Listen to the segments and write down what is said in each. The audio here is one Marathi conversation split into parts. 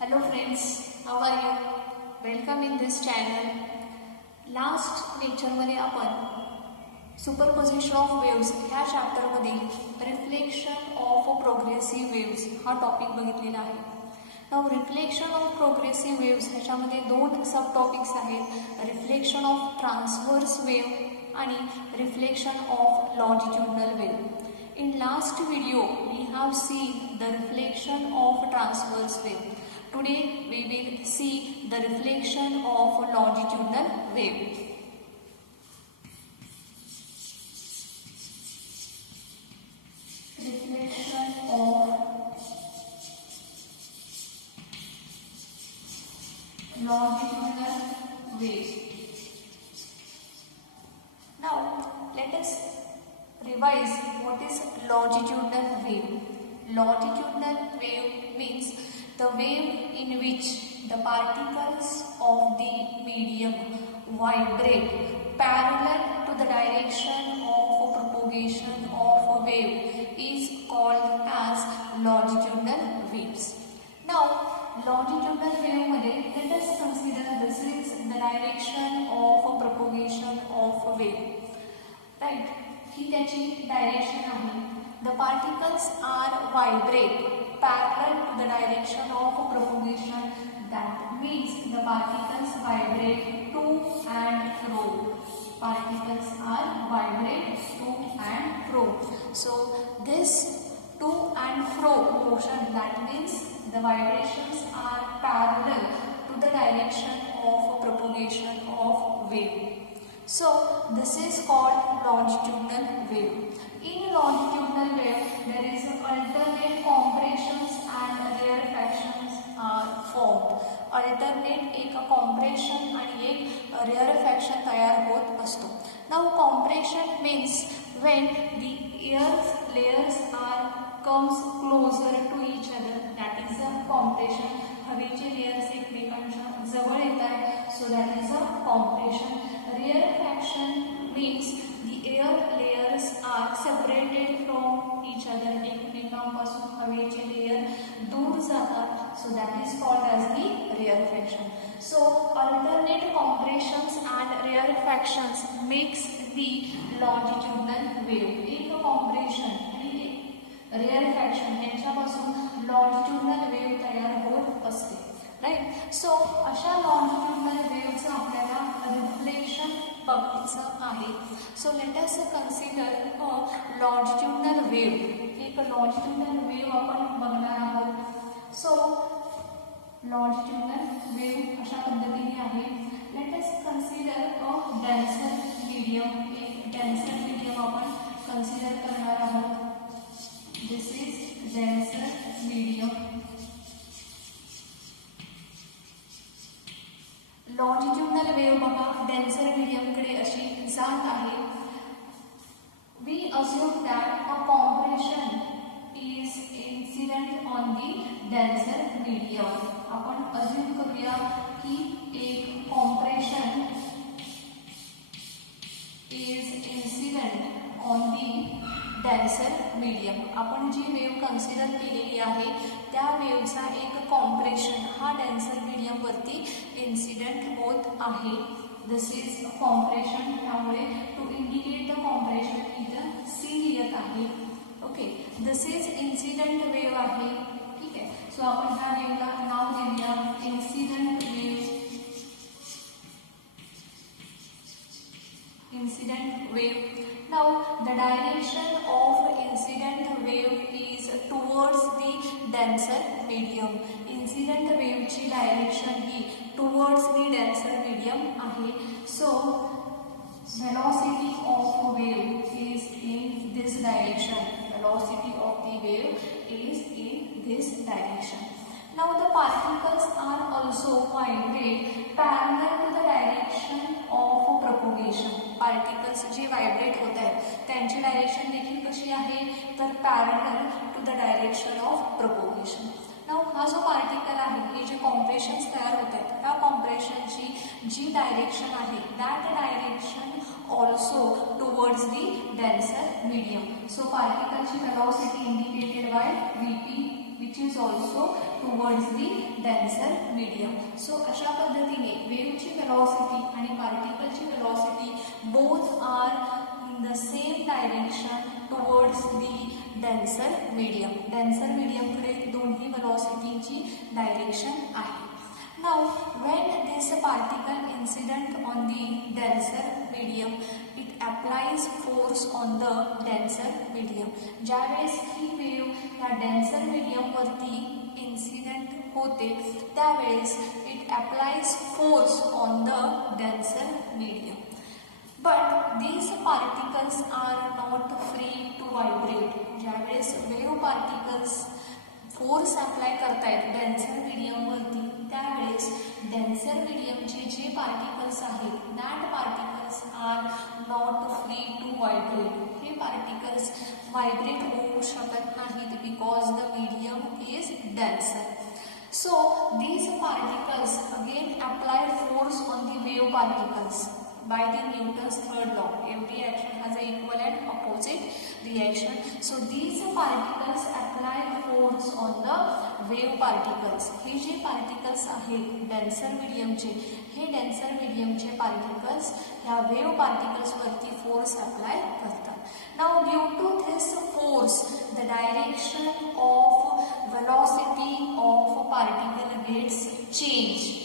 Hello friends, how are you? Welcome in this channel. Last लेक्चरमध्ये आपण सुपरपोजिशन ऑफ वेव्स ह्या चॅप्टरमधील रिफ्लेक्शन ऑफ प्रोग्रेसिव्ह वेव्स हा टॉपिक बघितलेला आहे. नाव रिफ्लेक्शन ऑफ प्रोग्रेसिव्ह वेव्स ह्याच्यामध्ये दोन सब टॉपिक्स आहेत, रिफ्लेक्शन ऑफ ट्रान्सवर्स वेव्ह आणि reflection of longitudinal wave. In last video we have seen the reflection of transverse wave. Today we will see the reflection of longitudinal wave. Reflection of longitudinal wave. Now let us revise what is longitudinal wave. Longitudinal wave means the wave in which the particles of the medium vibrate parallel to the direction of propagation of a wave is called as longitudinal waves. Now longitudinal wave मध्ये let us consider this is the direction of propagation of a wave, right? ही त्याची डायरेक्शन आहे. The particles are vibrate parallel to the direction of propagation. That means the particles vibrate to and fro. Particles are vibrate to and fro. So this to and fro motion, that means the vibrations are parallel to the direction of propagation of wave. So this is called longitudinal wave. In longitudinal wave there is alternate compressions and rarefactions are formed. Alternate एक compression आणि एक rarefaction तयार होत असतो. Now compression means when the air layers are comes closer to each other, that is a compression. हवेचे layers एकमेकांच्या जवळ येतात, so that is a compression. Rarefaction means the air layers are separated from each other. एकमेकांपासून हवेचे लेयर दूर जातात, so that is called as the rarefaction. So alternate compressions and rarefactions makes the longitudinal wave. एक compression आणि एक rarefaction यांच्यापासून longitudinal wave तयार होत असते, राईट. सो अशा लॉन्जिट्यूडनल वेव्हचं आपल्याला रिफ्लेक्शन बघायचं आहे. So let us consider a longitudinal wave. एक लॉन्जिट्यूडनल वेव्ह आपण बघणार आहोत. सो लॉन्जिट्यूडनल वेव्ह अशा पद्धतीने आहे. Let us consider a denser medium. एक डेन्सर मीडियम आपण कन्सिडर करणार आहोत. This is denser medium. Longitudinal wave बघा डेन्सर मीडियमकडे अशी जात आहे. We assume that a compression is incident on the denser medium. आपण अज्युम करूया की एक compression is incident on the denser medium. आपण जी वेव्ह कन्सिडर केलेली आहे त्या वेव्हचा एक कॉम्प्रेशन हा डेन्सर मीडियमवरती इन्सिडेंट होत आहे. This is compression. त्यामुळे टू इंडिकेट द कॉम्प्रेशन इथं सी लिहित आहे. Okay, this is incident wave आहे. ठीक आहे. सो आपण ह्या वेव्हला नाव देऊया incident wave. Incident wave. Now the direction of incident wave is towards the denser medium. Incident wave ची direction he towards the denser medium आहे. So velocity of wave is in this direction. Velocity of the wave is in this direction. Now the particles are also vibrate parallel to the direction of propagation. Particles जे व्हायब्रेट होत आहेत त्यांची डायरेक्शन देखील कशी आहे तर parallel to the direction of propagation. नाव हा जो पार्टिकल आहे हे जे कॉम्प्रेशन्स तयार होत आहेत त्या कॉम्प्रेशनची जी डायरेक्शन आहे that direction also towards the denser medium. So पार्टिकलची velocity indicated by VP which which is also towards the denser medium. So अशा पद्धतीने वेव्हची वेलॉसिटी आणि पार्टिकलची velocity both are in the same direction towards the denser medium. denser medium कडे दोन्ही वेलॉसिटीची डायरेक्शन आहे. Now, when this particle incident on the denser medium, it applies force on the denser medium. ज्यावेळेस ही वेव्ह या denser medium वरती incident होते त्यावेळेस it applies force on the denser medium. But these particles are not free to vibrate. ज्यावेळेस wave particles फोर्स अप्लाय करतायत डेन्सर मीडियमवरती त्यावेळेस डेन्सर मीडियमचे जे पार्टिकल्स आहेत that particles are not free to vibrate. हे पार्टिकल्स व्हायब्रेट होऊ शकत नाहीत because the medium is denser. So these particles again apply force on the wave particles by the Newton's third law. Every action has an equal and opposite reaction. So these particles apply force on the wave particles. हे जे particles आहेत denser medium चे हे denser medium चे particles ह्या wave particles वरती force apply करतात. Now due to this force the direction of velocity of particle gets changed.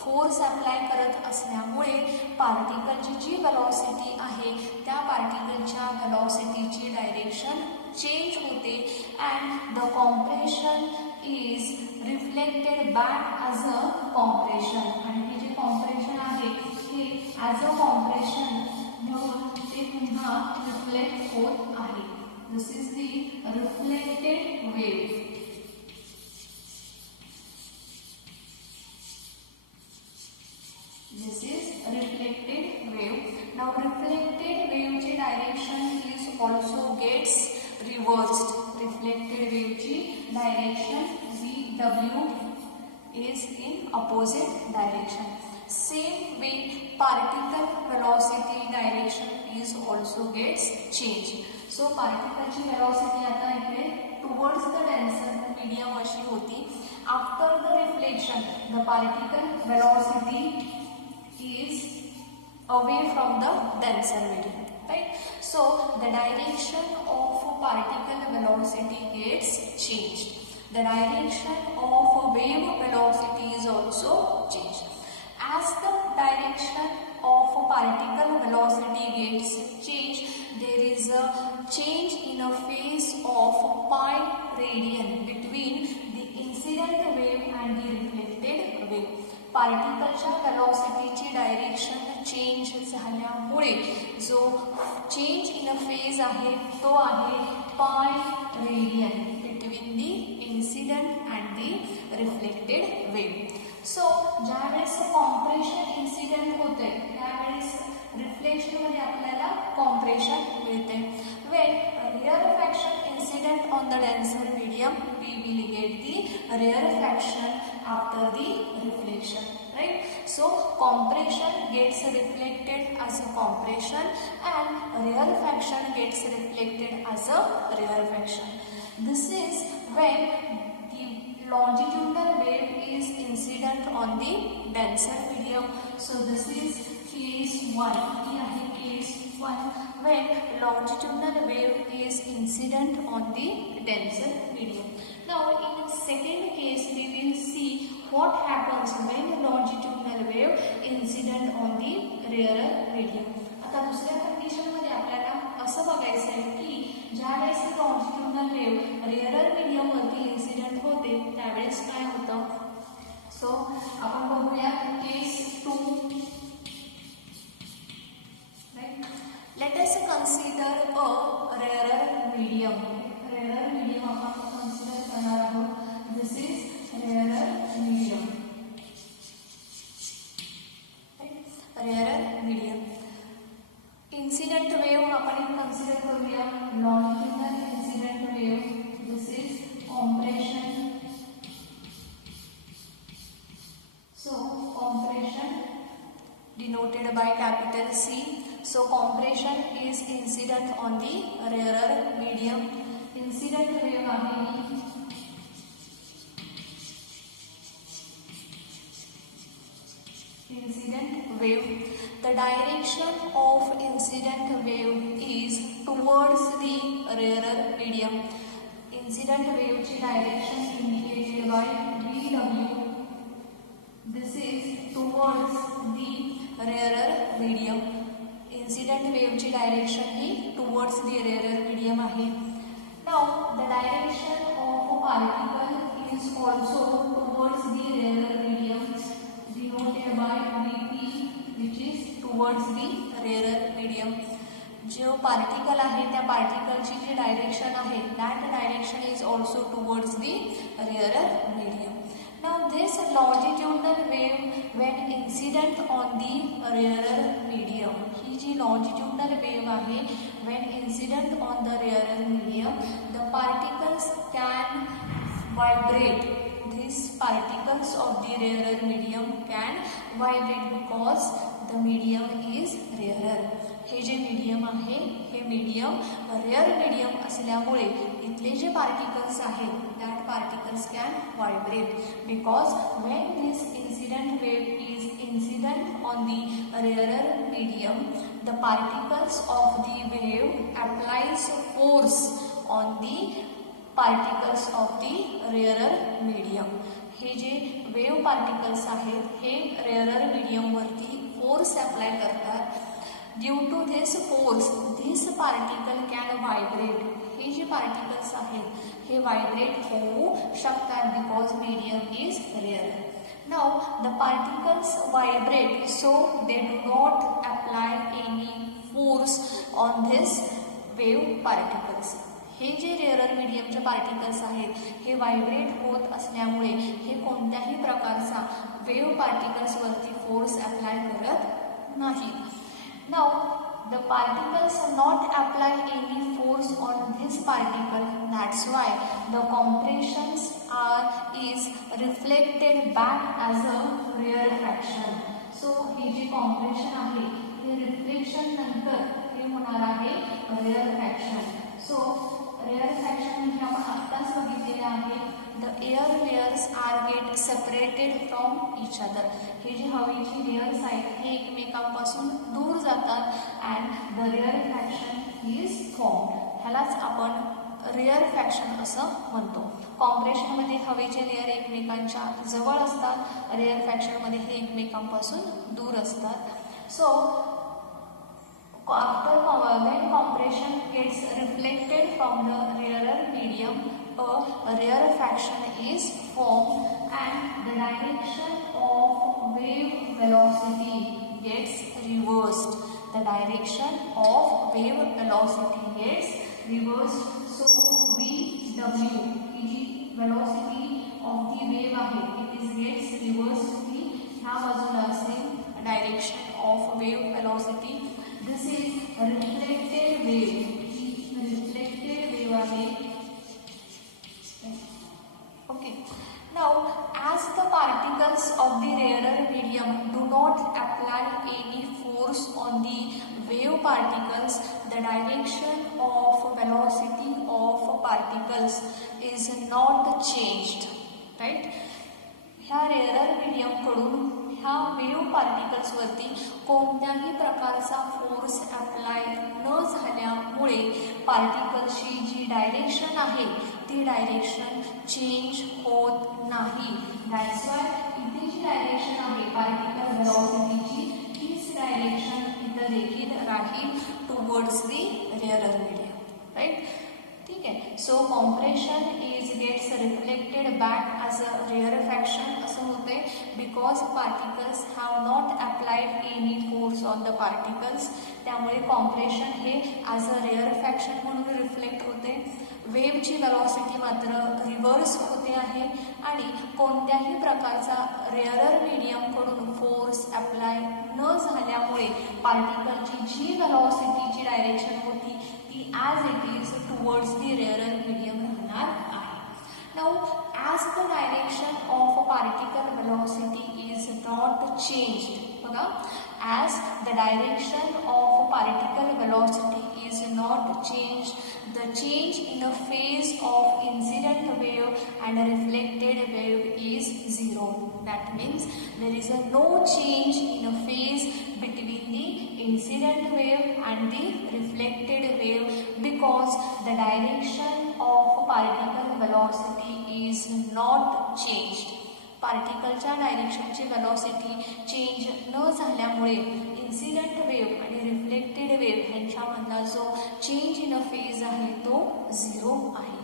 Force apply करत असल्यामुळे पार्टिकलची जी वेलॉसिटी आहे त्या पार्टिकलच्या वेलॉसिटीची डायरेक्शन चेंज होते and the compression is reflected back as a compression. आणि हे जे कॉम्प्रेशन आहे हे ॲज अ कॉम्प्रेशन म्हणून ते पुन्हा रिफ्लेक्ट होत आहे. This is the reflected wave. This is reflected wave. Now reflected wave ची direction is also gets reversed. Reflected wave ची direction VW is in opposite direction. Same way particle velocity direction is also gets changed. So particle ची velocity आता इकडे towards the denser medium अशी होती. After the reflection the particle velocity is away from the denser medium, right? So the direction of particle velocity gets changed. The direction of wave velocity is also changed. As the direction of particle velocity gets changed, there is a change in a phase of pi radian between the incident wave and the reflected wave. पार्टिकलच्या वेलॉसिटीची डायरेक्शन चेंज झाल्यामुळे जो चेंज इन अ फेज आहे तो आहे पाय radian between the incident and the reflected wave. So ज्यावेळेस कॉम्प्रेशन इन्सिडेंट होते त्यावेळेस रिफ्लेक्शनमध्ये आपल्याला कॉम्प्रेशन मिळते. Wien rarefaction incident on the denser medium we will get the rarefaction after the reflection, right? So compression gets reflected as a compression and rarefaction gets reflected as a rarefaction. This is when the longitudinal wave is incident on the denser medium. So this is case 1. Here is case 1 when longitudinal wave is incident on the denser medium. Now in second case we will see what happens when longitudinal wave incident on the rarer medium. आता दुसऱ्या कंडिशन मध्ये आपल्याला असं बघायचं आहे की ज्यावेळेस लॉन्जिट्युडनल वेव्ह रेअरर मीडियम वरती इन्सिडेंट होते त्यावेळेस काय होतं. सो आपण बघूया केस 2. Let us consider a rarer medium. Rarer medium आपण consider करणार आहोत. This is rarer medium. Rarer medium. Incident wave आपण consider करूया. Longitudinal incident wave. This is compression. So compression denoted by capital C. So compression is incident on the rarer medium. Incident wave आहे wave. The direction of incident wave is towards the rarer medium. Incident wave ची direction indicated by VW. This is towards the rarer medium. Incident wave ची direction he towards the rarer medium आहे. Now the direction of a particle is also towards the rarer medium, denoted by Vp, which is towards the rarer medium. जो पार्टिकल आहे त्या पार्टिकलची जी डायरेक्शन आहे that direction is also towards the rarer medium. Now this longitudinal wave when incident on the rarer medium, ही जी longitudinal wave आहे when incident on the rarer medium, the particles can vibrate. These particles of the rarer medium can vibrate because the medium is rarer. हे जे मीडियम आहे हे मीडियम रेअर मीडियम असल्यामुळे इथले जे पार्टिकल्स आहेत that particles can vibrate because when this incident wave is incident on the rarer medium the particles of the wave applies force on the particles of the rarer medium. हे जे वेव पार्टिकल्स आहेत हे रेअरर मीडियमवरती फोर्स अप्लाय करतात. Due to this force this particle can vibrate. हे जे पार्टिकल्स आहेत हे व्हायब्रेट होऊ शकतात because medium is rare. Now the particles vibrate so they do not apply any force on this wave particles. हे जे रेअरर मीडियमचे पार्टिकल्स आहेत हे व्हायब्रेट होत असल्यामुळे हे कोणत्याही प्रकारचा वेव पार्टिकल्सवरती फोर्स अप्लाय करत नाही. Now the particles not apply any force on this particle. That's why the compressions is reflected back as a rarefaction. So हे जे compression आहे हे reflection नंतर हे होणार आहे rarefaction. So rarefaction म्हणजे आपण आत्ताच बघितलेले आहे the air layers are get separated from each other. हे जे हवेची लेयर्स आहेत हे एकमेकांपासून दूर जातात and the rarefaction is formed. ह्यालाच आपण rarefaction असं म्हणतो. कॉम्प्रेशनमध्ये हवेचे लेयर एकमेकांच्या जवळ असतात, rarefaction हे एकमेकांपासून दूर असतात. So after when compression gets reflected from the rarer medium, a rarefaction is formed and the direction of wave velocity gets reversed. The direction of wave velocity gets reversed. So VW, velocity of the wave it is gets reversed. ह्या बाजूला असेल direction of wave velocity. This is reflected wave. Reflected wave आहे. Okay. Now, as the particles of the rarer medium do not apply any force on the wave particles, the direction of velocity of particles is not changed. Right? ह्या रेअरर मीडियमकडून ह्या वेव्ह पार्टिकल्सवरती कोणत्याही प्रकारचा फोर्स अप्लाय न झाल्यामुळे पार्टिकल्सची जी डायरेक्शन आहे ती डायरेक्शन चेंज होत नाही. दॅट्स वाय इथे जी डायरेक्शन आहे पार्टिकल व्हेलॉसिटीची तीच डायरेक्शन इथं देखील राहील towards the rarer medium. Right. ठीक आहे. So compression is gets reflected back as a rarefaction असं होते because particles have not applied any force on the particles. त्यामुळे कॉम्प्रेशन हे ॲज अ रेअरफॅक्शन म्हणून रिफ्लेक्ट होते. वेव्हची वेलॉसिटी मात्र रिव्हर्स होते आहे आणि कोणत्याही प्रकारचा रेअरर मीडियमकडून फोर्स अप्लाय न झाल्यामुळे पार्टिकलची जी वेलॉसिटीची डायरेक्शन होती ती as it is towards the rarer medium राहणार आहे. Now as the direction of a particle velocity is not changed. बघा, as the direction of a particle velocity is not changed. The change in a phase of incident wave and a reflected wave is zero. That means there is no change in a phase between the incident wave and the reflected wave because the direction of particle velocity is not changed. पार्टिकलच्या डायरेक्शनची वेलॉसिटी चेंज न झाल्यामुळे इन्सिडेंट वेव्ह आणि रिफ्लेक्टेड वेव्ह ह्यांच्यामधला जो चेंज इन अ फेज आहे तो झिरो आहे.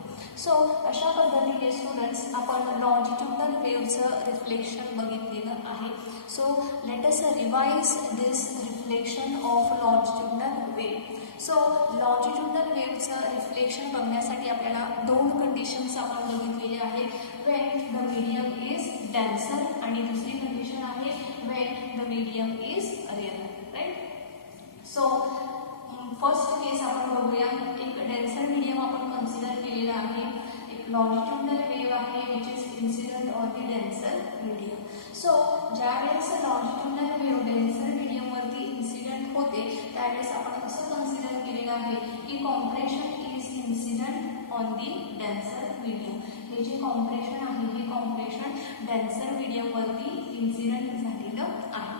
सो अशा पद्धतीने स्टुडंट्स आपण लॉन्जिट्युडनल वेव्हचं रिफ्लेक्शन बघितलेलं आहे. So let us revise this reflection of longitudinal wave. So longitudinal वेव्हचं रिफ्लेक्शन बघण्यासाठी आपल्याला दोन कंडिशन्स आपण बघितलेले आहेत. When the medium is denser आणि दुसरी कंडिशन आहे when the medium is rare. Right. So first case आपण बघूया. एक डेन्सर मीडियम आपण कन्सिडर केलेला आहे. एक लॉन्जिट्युडनल वेव्ह आहे which is incident on the denser medium. So ज्यावेळेस लॉन्जिट्युडनल वेव्ह डेन्सर मीडियमवरती इन्सिडेंट होते त्यावेळेस आपण असं कन्सिडर केलेलं आहे की compression is incident on the denser medium. हे जे कॉम्प्रेशन आहे हे कॉम्प्रेशन डेन्सर मीडियमवरती इन्सिडेंट झालेलं आहे.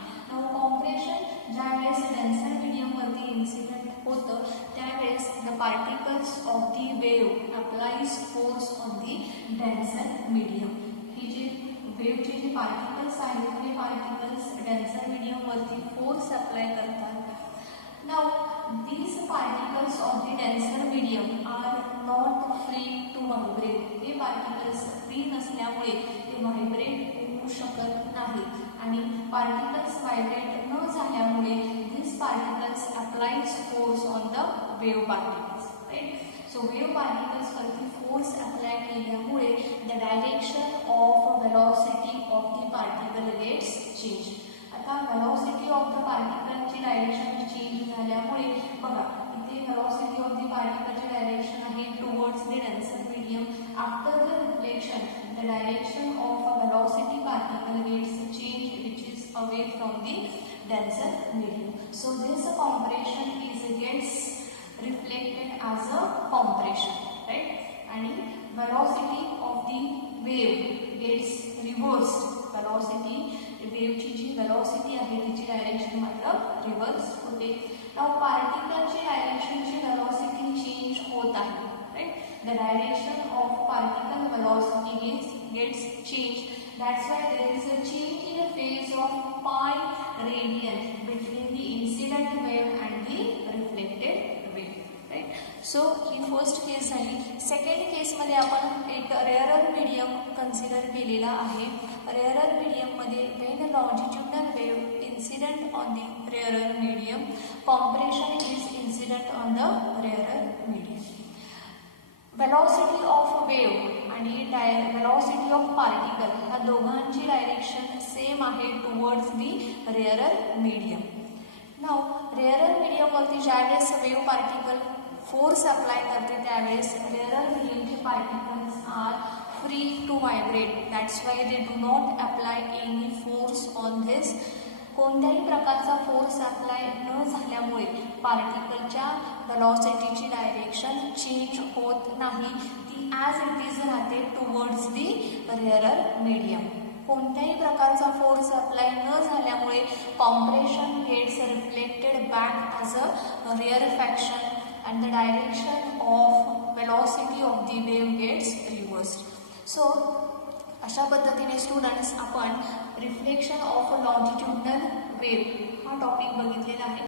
कॉम्प्रेशन ज्यावेळेस डेन्सर मीडियमवरती इन्सिडेंट होतं त्यावेळेस the particles of the wave applies force on the denser medium. ही जी वेव्हचे जे पार्टिकल्स आहेत हे पार्टिकल्स डेन्सर मीडियमवरती फोर्स अप्लाय करतात. Now these particles of the denser medium are not free to vibrate. हे पार्टिकल्स फ्री नसल्यामुळे ते व्हायब्रेट होऊ शकत नाही आणि पार्टिकल्स व्हायब्रेट न झाल्यामुळे these particles applies force on the wave particles. Right? So wave particles वरती फोर्स अप्लाय केल्यामुळे the direction of velocity of the particle gets changed. आता velocity of the particle ची डायरेक्शन चेंज झाल्यामुळे बघा इथे velocity of the particle ची डायरेक्शन आहे towards the denser medium. After the reflection the direction of a velocity particle gets changed which is away from the denser medium. So this compression gets reflected as a compression, right? And velocity of the wave gets reversed. Velocity वेव्हची जी वेलॉसिटी आहे तिची डायरेक्शन मात्र रिव्हर्स होते. नाउ पार्टिकलची डायरेक्शनची वेलॉसिटी चेंज होत आहे. Right. The direction of particle velocity gets change. That's why there is a change in a phase of pi radian between the incident wave and the reflected wave. Right. So ही फर्स्ट केस झाली. सेकंड केसमध्ये आपण एक रेअरर मीडियम कन्सिडर केलेला आहे. रेअरर मीडियममध्ये when longitudinal wave incident on the rarer medium compression is incident on the rarer medium. Velocity of wave आणि वेलॉसिटी ऑफ पार्टिकल ह्या दोघांची डायरेक्शन सेम आहे towards the rarer medium. Now rarer मीडियमवरती ज्यावेळेस वेव्ह पार्टिकल फोर्स अप्लाय करते त्यावेळेस रेअरर मीडियमचे particles are free to vibrate. That's why they do not apply any force on this. कोणत्याही प्रकारचा फोर्स अप्लाय न झाल्यामुळे पार्टिकलच्या वेलॉसिटीची डायरेक्शन चेंज होत नाही. ती ॲज इट इज राहते टुवर्ड्स दी रेअरर मीडियम. कोणत्याही प्रकारचा फोर्स अप्लाय न झाल्यामुळे compression gets reflected back as a rarefaction and the direction of velocity of the wave gets reversed. So अशा पद्धतीने स्टुडंट्स आपण रिफ्लेक्शन ऑफ लॉन्जिट्युडनल वेव्ह हा टॉपिक बघितलेला आहे.